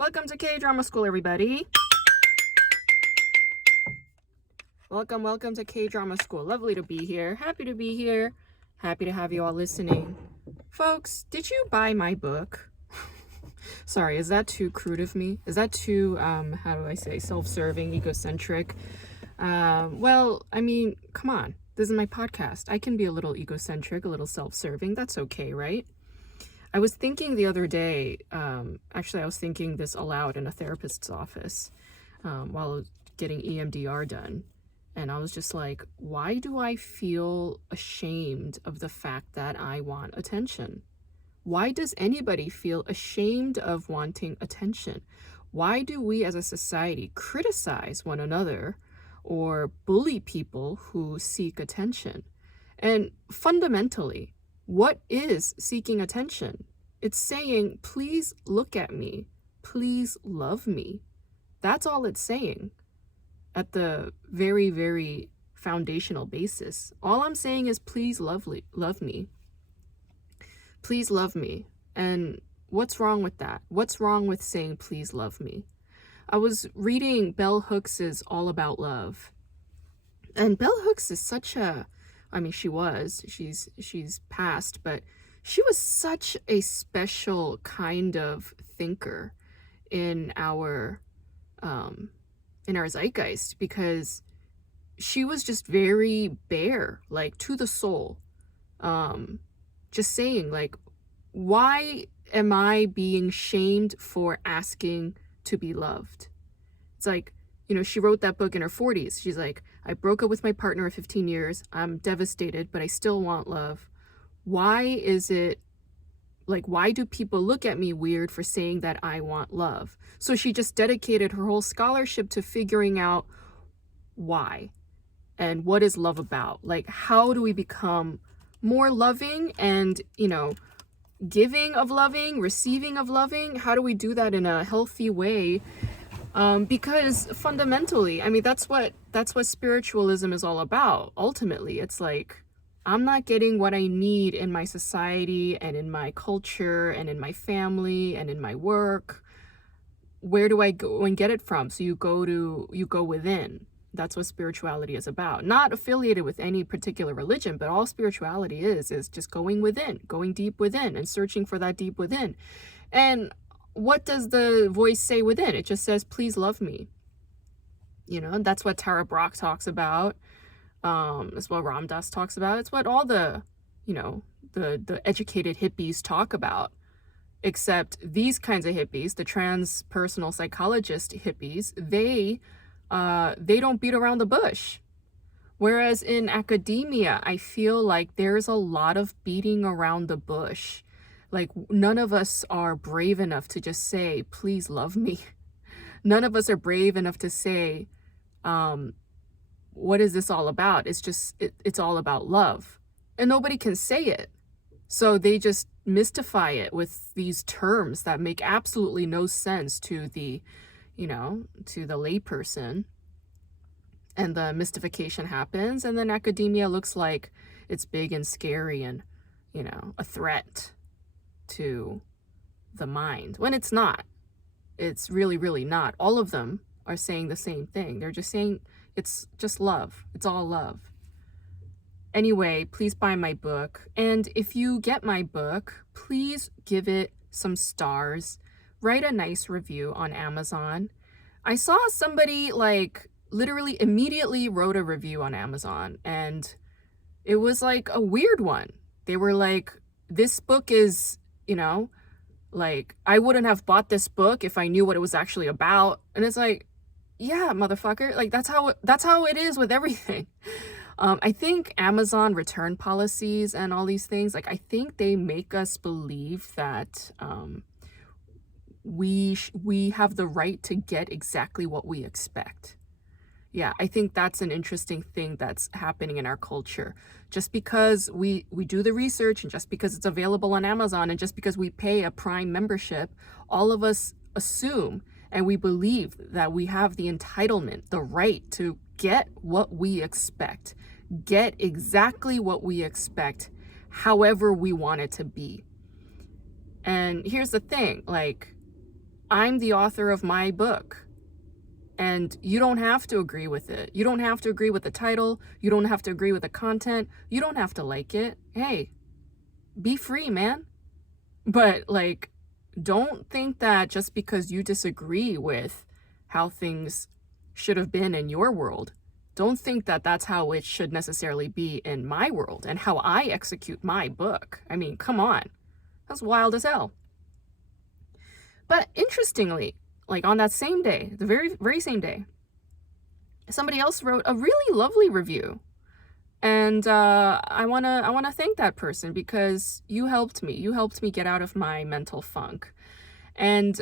Welcome to K-Drama School, everybody. Welcome to K-Drama School. Lovely to be here. Happy to be here. Happy to have you all listening. Folks, did you buy my book? Sorry, is that too crude of me? Is that too, how do I say, self-serving, egocentric? Well, I mean, come on. This is my podcast. I can be a little egocentric, a little self-serving. That's okay, right? I was thinking the other day, actually I was thinking this aloud in a therapist's office while getting EMDR done. And I was just like, why do I feel ashamed of the fact that I want attention? Why does anybody feel ashamed of wanting attention? Why do we as a society criticize one another or bully people who seek attention? And fundamentally, what is seeking attention? It's saying, please look at me. Please love me. That's all it's saying at the very, very foundational basis. All I'm saying is, please love me. Please love me. And what's wrong with that? What's wrong with saying, please love me? I was reading Bell Hooks's All About Love. And Bell Hooks is such a, she's passed, but she was such a special kind of thinker in our zeitgeist, because she was just very bare, like to the soul. Just saying, like, why am I being shamed for asking to be loved? It's like, she wrote that book in her 40s. She's like, I broke up with my partner of 15 years. I'm devastated, but I still want love. Why is it, like, why do people look at me weird for saying that I want love? So she just dedicated her whole scholarship to figuring out why and what is love about. Like, how do we become more loving and, giving of loving, receiving of loving? How do we do that in a healthy way? Because fundamentally, that's what spiritualism is all about. Ultimately, it's like, I'm not getting what I need in my society and in my culture and in my family and in my work. Where do I go and get it from? So you go within. That's what spirituality is about. Not affiliated with any particular religion, but all spirituality is just going within, going deep within and searching for that deep within. And what does the voice say within? It just says, please love me. And that's what Tara Brach talks about. It's what Ram Dass talks about. It's what all the educated hippies talk about. Except these kinds of hippies, the transpersonal psychologist hippies, they don't beat around the bush. Whereas in academia, I feel like there's a lot of beating around the bush. Like, none of us are brave enough to just say, please love me. None of us are brave enough to say, what is this all about? It's just, it's all about love. And nobody can say it. So they just mystify it with these terms that make absolutely no sense to the, to the layperson. And the mystification happens. And then academia looks like it's big and scary and, a threat to the mind, when it's not. It's really, really not. All of them are saying the same thing. They're just saying it's just love. It's all love. Anyway, please buy my book. And if you get my book, please give it some stars. Write a nice review on Amazon. I saw somebody literally immediately wrote a review on Amazon, and it was like a weird one. They were like, this book is, I wouldn't have bought this book if I knew what it was actually about. And it's like, yeah, motherfucker. Like, that's how it is with everything. I think Amazon return policies and all these things, I think they make us believe that we have the right to get exactly what we expect. Yeah, I think that's an interesting thing that's happening in our culture. Just because we do the research, and just because it's available on Amazon, and just because we pay a Prime membership, all of us assume and we believe that we have the entitlement, the right to get what we expect, get exactly what we expect, however we want it to be. And here's the thing, I'm the author of my book. And you don't have to agree with it. You don't have to agree with the title. You don't have to agree with the content. You don't have to like it. Hey, be free, man. But like, don't think that just because you disagree with how things should have been in your world, don't think that that's how it should necessarily be in my world and how I execute my book. I mean, come on. That's wild as hell. But interestingly, like on that same day, the very, very same day, somebody else wrote a really lovely review. And I wanna thank that person because you helped me. You helped me get out of my mental funk. And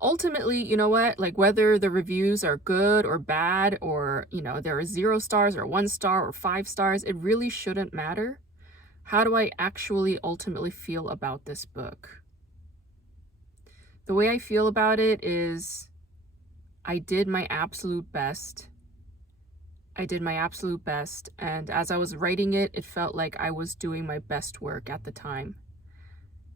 ultimately, you know what? Like whether the reviews are good or bad, or there are 0 stars or 1 star or 5 stars, it really shouldn't matter. How do I actually ultimately feel about this book? The way I feel about it is I did my absolute best. I did my absolute best, and as I was writing it, it felt like I was doing my best work at the time.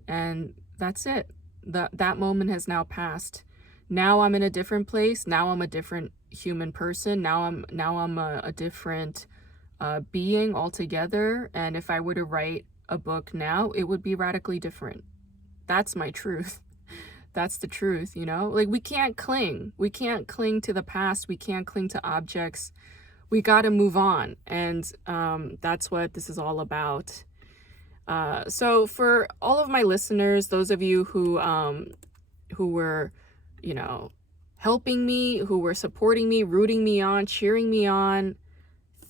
And that's it. That moment has now passed. Now I'm in a different place. Now I'm a different human person. Now I'm a different being altogether. And if I were to write a book now, it would be radically different. That's my truth. That's the truth, Like we can't cling. We can't cling to the past. We can't cling to objects. We got to move on. And that's what this is all about. So for all of my listeners, those of you who were, helping me, who were supporting me, rooting me on, cheering me on,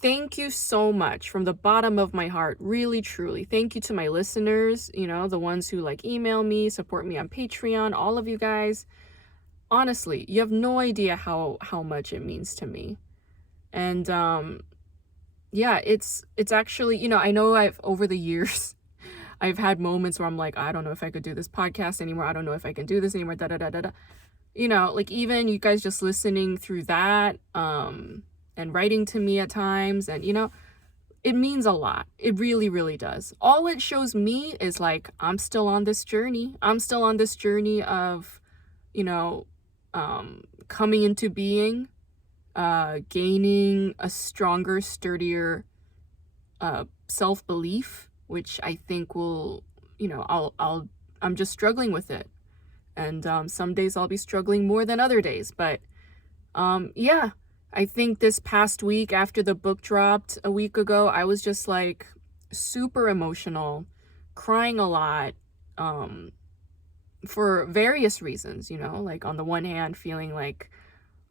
thank you so much from the bottom of my heart. Really, truly. Thank you to my listeners, the ones who like email me, support me on Patreon, all of you guys. Honestly, you have no idea how much it means to me. And yeah, it's actually, I know over the years I've had moments where I'm like, I don't know if I could do this podcast anymore. I don't know if I can do this anymore. Da da da da da. Like even you guys just listening through that, and writing to me at times, and it means a lot. It really, really does. All it shows me is like I'm still on this journey. I'm still on this journey of, coming into being, gaining a stronger, sturdier self-belief, which I think will, I'm just struggling with it. And some days I'll be struggling more than other days. But yeah, I think this past week after the book dropped a week ago, I was just like super emotional, crying a lot, for various reasons, like on the one hand, feeling like,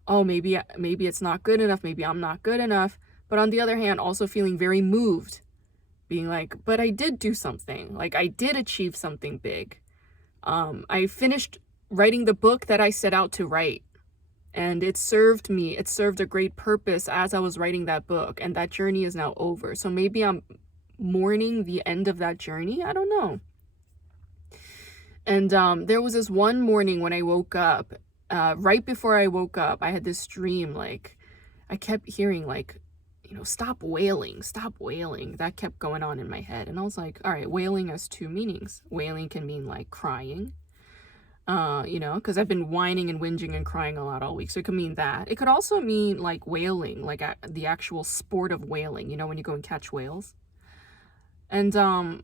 oh, maybe it's not good enough. Maybe I'm not good enough. But on the other hand, also feeling very moved, being like, but I did do something. Like I did achieve something big. I finished writing the book that I set out to write. And it served me. It served a great purpose as I was writing that book. And that journey is now over. So maybe I'm mourning the end of that journey. I don't know. And there was this one morning when I woke up. Right before I woke up, I had this dream. Like, I kept hearing like, stop wailing, stop wailing. That kept going on in my head. And I was like, all right, wailing has 2 meanings. Wailing can mean like crying. Because I've been whining and whinging and crying a lot all week. So it could mean that. It could also mean like whaling, like the actual sport of whaling, when you go and catch whales. And I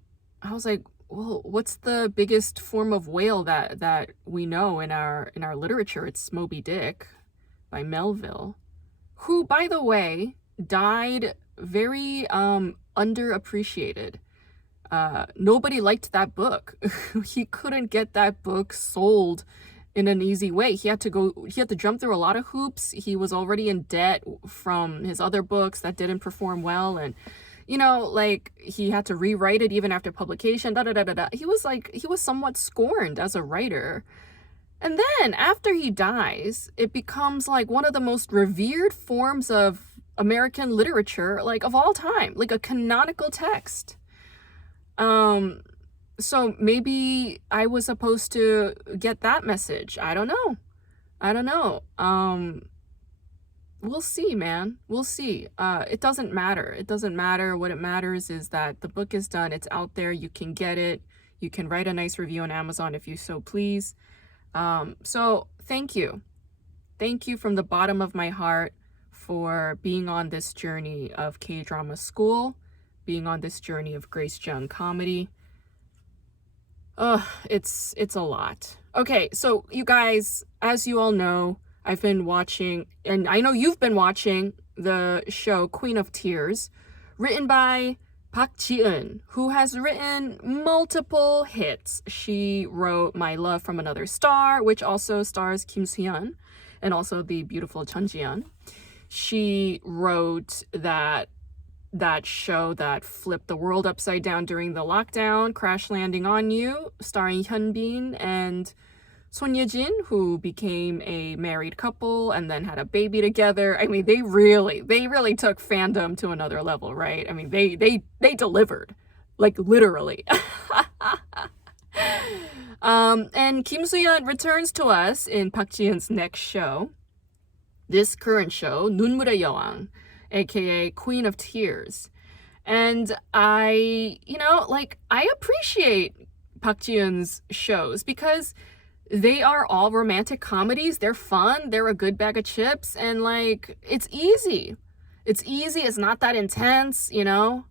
was like, well, what's the biggest form of whale that we know in our literature? It's Moby Dick by Melville, who, by the way, died very underappreciated. Nobody liked that book. He couldn't get that book sold in an easy way. He had to jump through a lot of hoops. He was already in debt from his other books that didn't perform well. And, like he had to rewrite it even after publication. He was somewhat scorned as a writer. And then after he dies, it becomes like one of the most revered forms of American literature, like of all time, like a canonical text. So maybe I was supposed to get that message. I don't know. We'll see, man. We'll see. It doesn't matter. It doesn't matter. What it matters is that the book is done. It's out there. You can get it. You can write a nice review on Amazon if you so please. So thank you. Thank you from the bottom of my heart for being on this journey of K-drama school, being on this journey of Grace Jung comedy. It's a lot. Okay, so you guys, as you all know, I've been watching, and I know you've been watching the show Queen of Tears, written by Park Ji-eun, who has written multiple hits. She wrote My Love from Another Star, which also stars Kim Soo-hyun, and also the beautiful Chun Ji-yeon. She wrote that show that flipped the world upside down during the lockdown, Crash Landing on You, starring Hyun-bin and Son Ye-jin, who became a married couple and then had a baby together. I mean, they really took fandom to another level, right? I mean, they delivered, like literally. And Kim Soo-hyun returns to us in Park Ji-eun's next show, this current show, 눈물의 여왕, aka Queen of Tears. And I appreciate Park Ji-eun's shows because they are all romantic comedies. They're fun. They're a good bag of chips. And like, it's easy. It's not that intense, you know?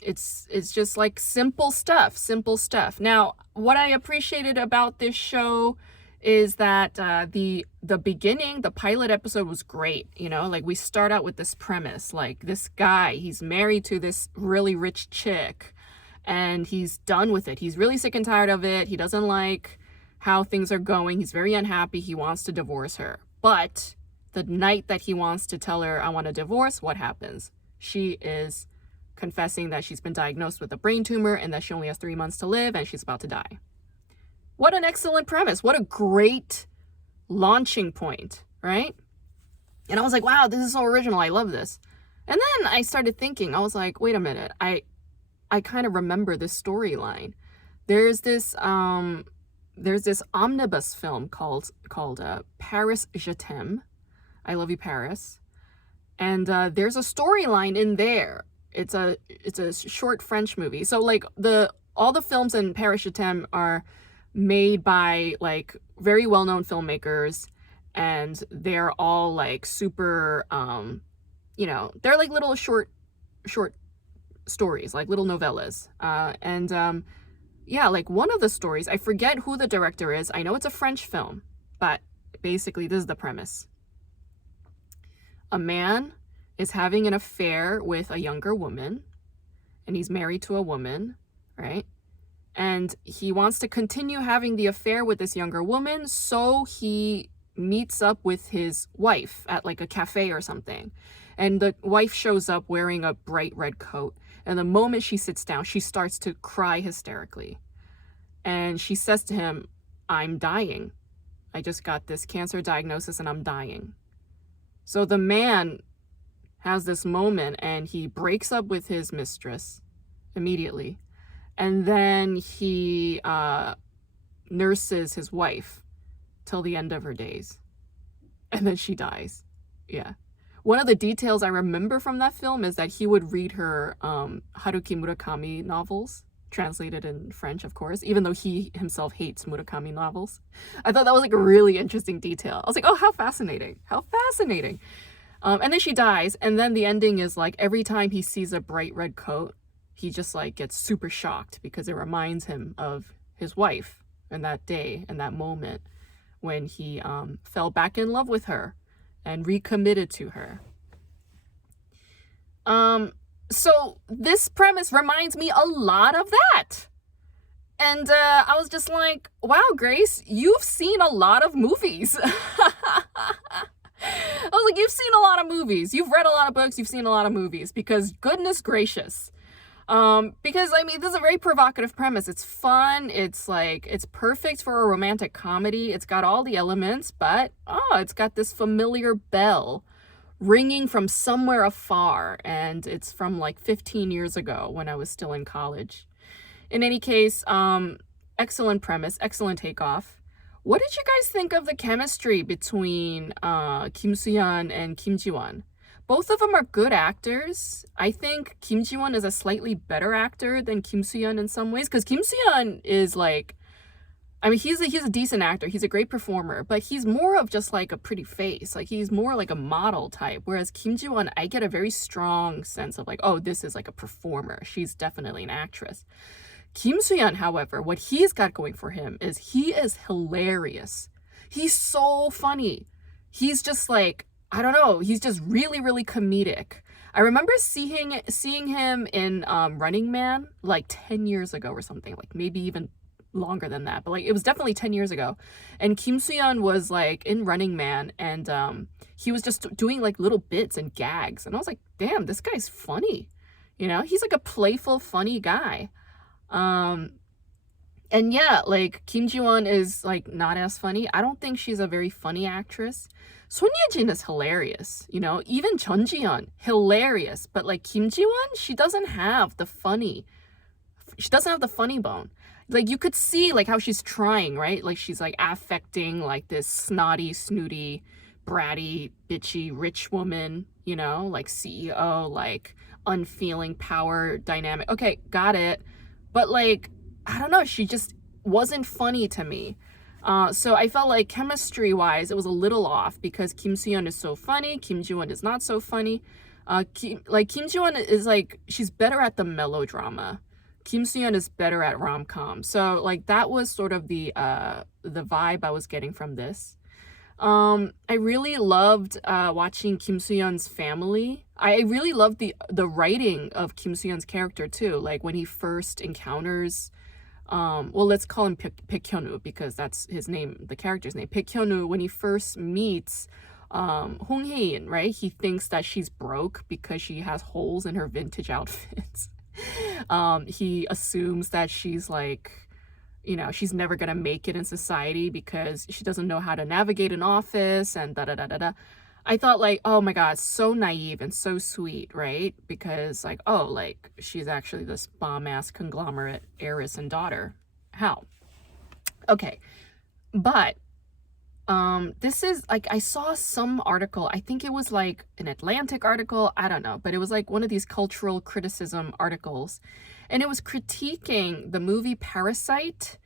It's just like simple stuff. Now, what I appreciated about this show is that the beginning, the pilot episode was great. You know, like we start out with this premise, like this guy, he's married to this really rich chick and he's done with it. He's really sick and tired of it. He doesn't like how things are going. He's very unhappy. He wants to divorce her. But the night that he wants to tell her, I want a divorce, what happens? She is confessing that she's been diagnosed with a brain tumor and that she only has 3 months to live and she's about to die. What an excellent premise. What a great launching point, right? And I was like, wow, this is so original. I love this. And then I started thinking, I was like, wait a minute. I kind of remember this storyline. There's this omnibus film called Paris Je t'aime. I Love You, Paris. And there's a storyline in there. It's a short French movie. So like all the films in Paris Je t'aime are made by like very well-known filmmakers, and they're all like super they're like little short stories, like little novellas. Like one of the stories, I forget who the director is. I know it's a French film, but basically this is the premise. A man is having an affair with a younger woman, and he's married to a woman, right? And he wants to continue having the affair with this younger woman, so he meets up with his wife at like a cafe or something. And the wife shows up wearing a bright red coat. And the moment she sits down, she starts to cry hysterically. And she says to him, I'm dying. I just got this cancer diagnosis and I'm dying. So the man has this moment and he breaks up with his mistress immediately. And then he nurses his wife till the end of her days. And then she dies. Yeah. One of the details I remember from that film is that he would read her Haruki Murakami novels, translated in French, of course, even though he himself hates Murakami novels. I thought that was like a really interesting detail. I was like, oh, how fascinating. How fascinating. And then she dies. And then the ending is like every time he sees a bright red coat, he just like gets super shocked because it reminds him of his wife and that day and that moment when he fell back in love with her and recommitted to her. So this premise reminds me a lot of that. And I was just like, wow, Grace, you've seen a lot of movies. I was like, you've seen a lot of movies. You've read a lot of books. You've seen a lot of movies because goodness gracious. Because I mean, this is a very provocative premise. It's fun. It's like, it's perfect for a romantic comedy. It's got all the elements, but it's got this familiar bell ringing from somewhere afar. And it's from like 15 years ago when I was still in college. In any case, excellent premise, excellent takeoff. What did you guys think of the chemistry between Kim Soo-hyun and Kim Ji-won? Both of them are good actors. I think Kim Ji-won is a slightly better actor than Kim Soo-hyun in some ways, because Kim Soo-hyun is like I mean, he's a decent actor. He's a great performer, but he's more of just like a pretty face. Like he's more like a model type. Whereas Kim Ji-won, I get a very strong sense of like, oh, this is like a performer. She's definitely an actress. Kim Soo-yeon, however, what he's got going for him is he is hilarious. He's so funny. He's just like, I don't know, he's just really, really comedic. I remember seeing him in Running Man like 10 years ago or something, like maybe even longer than that, but like it was definitely 10 years ago. And Kim Soo-yeon was like in Running Man, and he was just doing like little bits and gags, and I was like, damn, this guy's funny. You know, he's like a playful, funny guy. And yeah, like Kim Ji-won is like not as funny. I don't think she's a very funny actress. Son Ye-jin is hilarious, you know, even Jeon Ji-hyun, hilarious. But like Kim Ji-won, she doesn't have the funny bone. Like you could see like how she's trying, right? Like she's like affecting like this snotty, snooty, bratty, bitchy, rich woman, you know, like CEO, like unfeeling power dynamic. Okay, got it. But like, I don't know, she just wasn't funny to me. So I felt like chemistry-wise, it was a little off because Kim Soo-yeon is so funny, Kim Ji-won is not so funny. Kim Ji-won is like, she's better at the melodrama. Kim Soo-yeon is better at rom-com. So like that was sort of the vibe I was getting from this. I really loved watching Kim Soo-yeon's family. I really loved the writing of Kim Soo-yeon's character too. Like when he first encounters, well, let's call him Baek Hyun-woo because that's his name, the character's name. Baek Hyun-woo, when he first meets Hong Hae-in, right? He thinks that she's broke because she has holes in her vintage outfits. He assumes that she's like, you know, she's never gonna make it in society because she doesn't know how to navigate an office and da-da-da-da-da. I thought like, oh my God, so naive and so sweet, right? Because like, oh, like she's actually this bomb-ass conglomerate heiress and daughter. How? Okay, but this is like, I saw some article, I think it was like an Atlantic article, I don't know, but it was like one of these cultural criticism articles, and it was critiquing the movie Parasite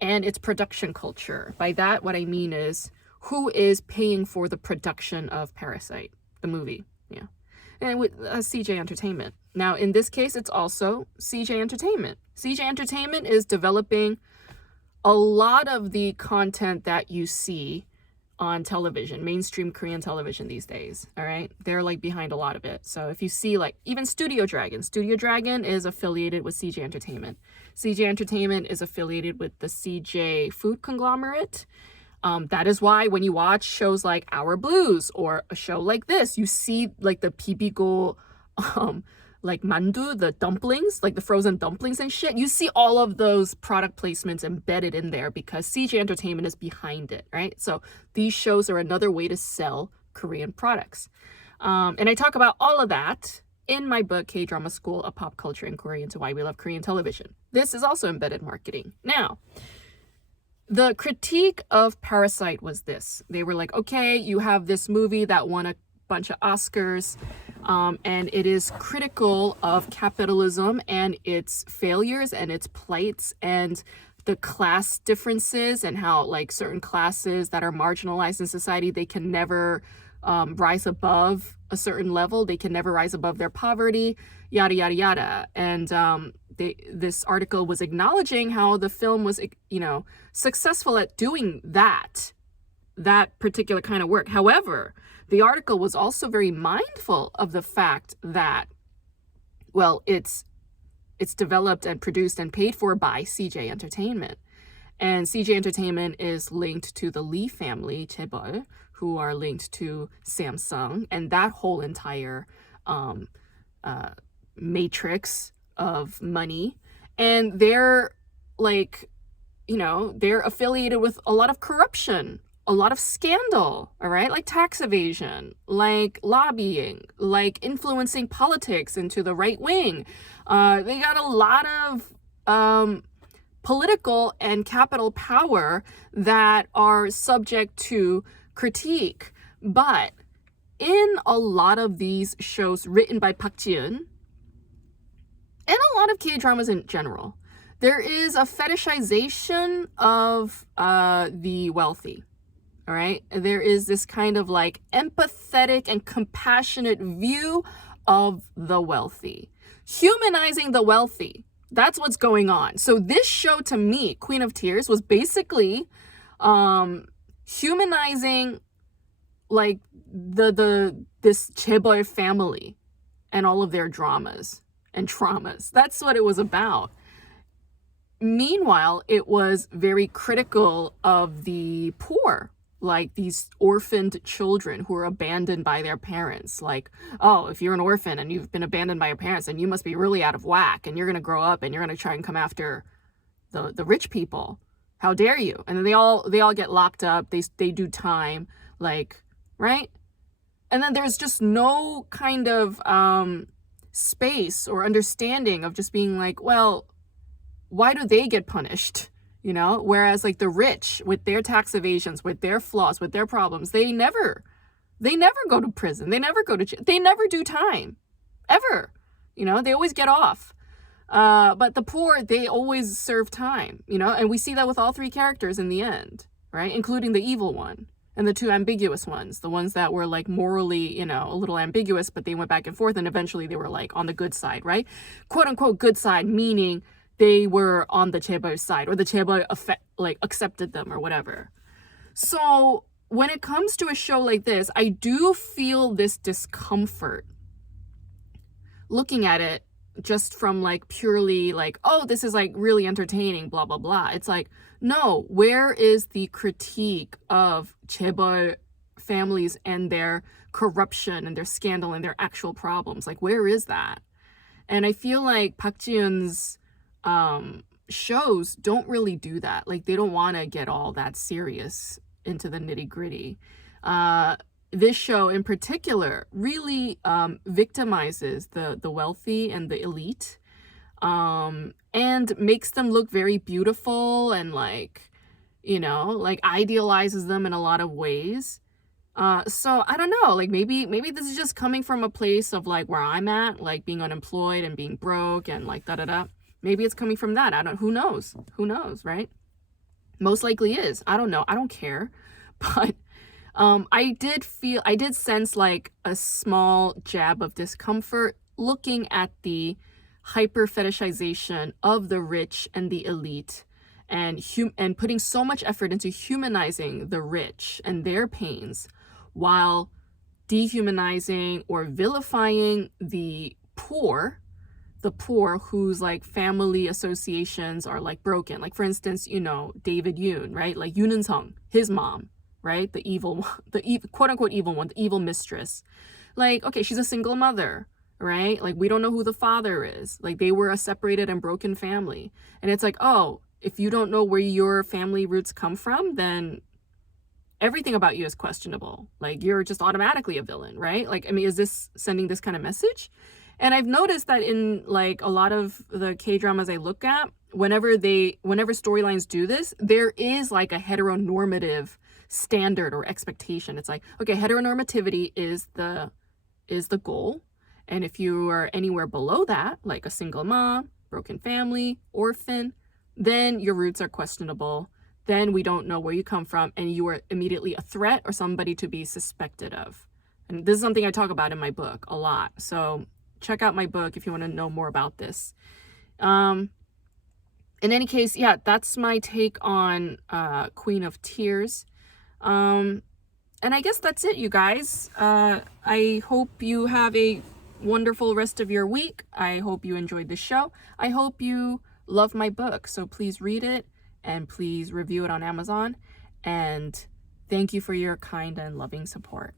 and its production culture. By that, what I mean is, who is paying for the production of Parasite, the movie, yeah, and with CJ Entertainment. Now, in this case, it's also CJ Entertainment. CJ Entertainment is developing a lot of the content that you see on television, mainstream Korean television these days, all right? They're like behind a lot of it. So if you see like even Studio Dragon is affiliated with CJ Entertainment. CJ Entertainment is affiliated with the CJ food conglomerate. That is why when you watch shows like Our Blues or a show like this, you see like the bibigo, like mandu, the dumplings, like the frozen dumplings and shit. You see all of those product placements embedded in there because CJ Entertainment is behind it, right? So these shows are another way to sell Korean products. And I talk about all of that in my book, K-Drama School of Pop Culture in Korean to Why We Love Korean Television. This is also embedded marketing. Now, the critique of Parasite was this. They were like, okay, you have this movie that won a bunch of Oscars, and it is critical of capitalism and its failures and its plights and the class differences and how like certain classes that are marginalized in society, they can never rise above a certain level. They can never rise above their poverty, yada, yada, yada. And this article was acknowledging how the film was, you know, successful at doing that particular kind of work. However, the article was also very mindful of the fact that, well, it's developed and produced and paid for by CJ Entertainment. And CJ Entertainment is linked to the Lee family, Chaebol, who are linked to Samsung, and that whole entire matrix of money. And they're like, you know, they're affiliated with a lot of corruption, a lot of scandal, all right? Like tax evasion, like lobbying, like influencing politics into the right wing. They got a lot of political and capital power that are subject to critique. But in a lot of these shows written by Park Ji-eun, and a lot of K-dramas in general, there is a fetishization of the wealthy. All right. There is this kind of like empathetic and compassionate view of the wealthy, humanizing the wealthy. That's what's going on. So this show, to me, Queen of Tears, was basically humanizing like this chaebol family and all of their dramas and traumas. That's what it was about. Meanwhile, it was very critical of the poor, like these orphaned children who are abandoned by their parents. Like, oh, if you're an orphan and you've been abandoned by your parents, then you must be really out of whack, and you're going to grow up and you're going to try and come after the rich people. How dare you? And then they all get locked up. They do time, like, right? And then there's just no kind of space or understanding of just being like, well, why do they get punished? You know, whereas like the rich with their tax evasions, with their flaws, with their problems, they never go to prison. They never go to jail. They never do time, ever. You know, they always get off. But the poor, they always serve time, you know, and we see that with all three characters in the end, right? Including the evil one and the two ambiguous ones, the ones that were like morally, you know, a little ambiguous, but they went back and forth and eventually they were like on the good side, right? Quote unquote good side, meaning they were on the chaebol side, or the chaebol like accepted them or whatever. So when it comes to a show like this, I do feel this discomfort looking at it just from like purely like, oh, this is like really entertaining, blah, blah, blah. It's like, no, where is the critique of chaebol families and their corruption and their scandal and their actual problems? Like, where is that? And I feel like Park Ji-yoon's shows don't really do that. Like, they don't want to get all that serious into the nitty gritty. This show in particular really victimizes the wealthy and the elite, and makes them look very beautiful and like, you know, like idealizes them in a lot of ways. So I don't know, like maybe this is just coming from a place of like where I'm at, like being unemployed and being broke and like da-da-da. Maybe it's coming from that. Who knows, right? Most likely is. I don't know. I don't care. But I did sense like a small jab of discomfort looking at the hyper fetishization of the rich and the elite, and putting so much effort into humanizing the rich and their pains while dehumanizing or vilifying the poor whose like family associations are like broken. Like, for instance, you know, David Yoon, right? Like Yoon Eun-sung, his mom, right? The evil one, the quote unquote evil one, the evil mistress. Like, okay, she's a single mother, right? Like, we don't know who the father is. Like, they were a separated and broken family. And it's like, oh, if you don't know where your family roots come from, then everything about you is questionable. Like, you're just automatically a villain, right? Like, I mean, is this sending this kind of message? And I've noticed that in like a lot of the K-dramas I look at, whenever storylines do this, there is like a heteronormative standard or expectation. It's like, okay, heteronormativity is the goal. And if you are anywhere below that, like a single mom, broken family, orphan, then your roots are questionable. Then we don't know where you come from, and you are immediately a threat or somebody to be suspected of. And this is something I talk about in my book a lot. So check out my book if you want to know more about this. In any case, yeah, that's my take on Queen of Tears. And I guess that's it, you guys. I hope you have a wonderful rest of your week. I hope you enjoyed the show. I hope you love my book. So please read it and please review it on Amazon. And thank you for your kind and loving support.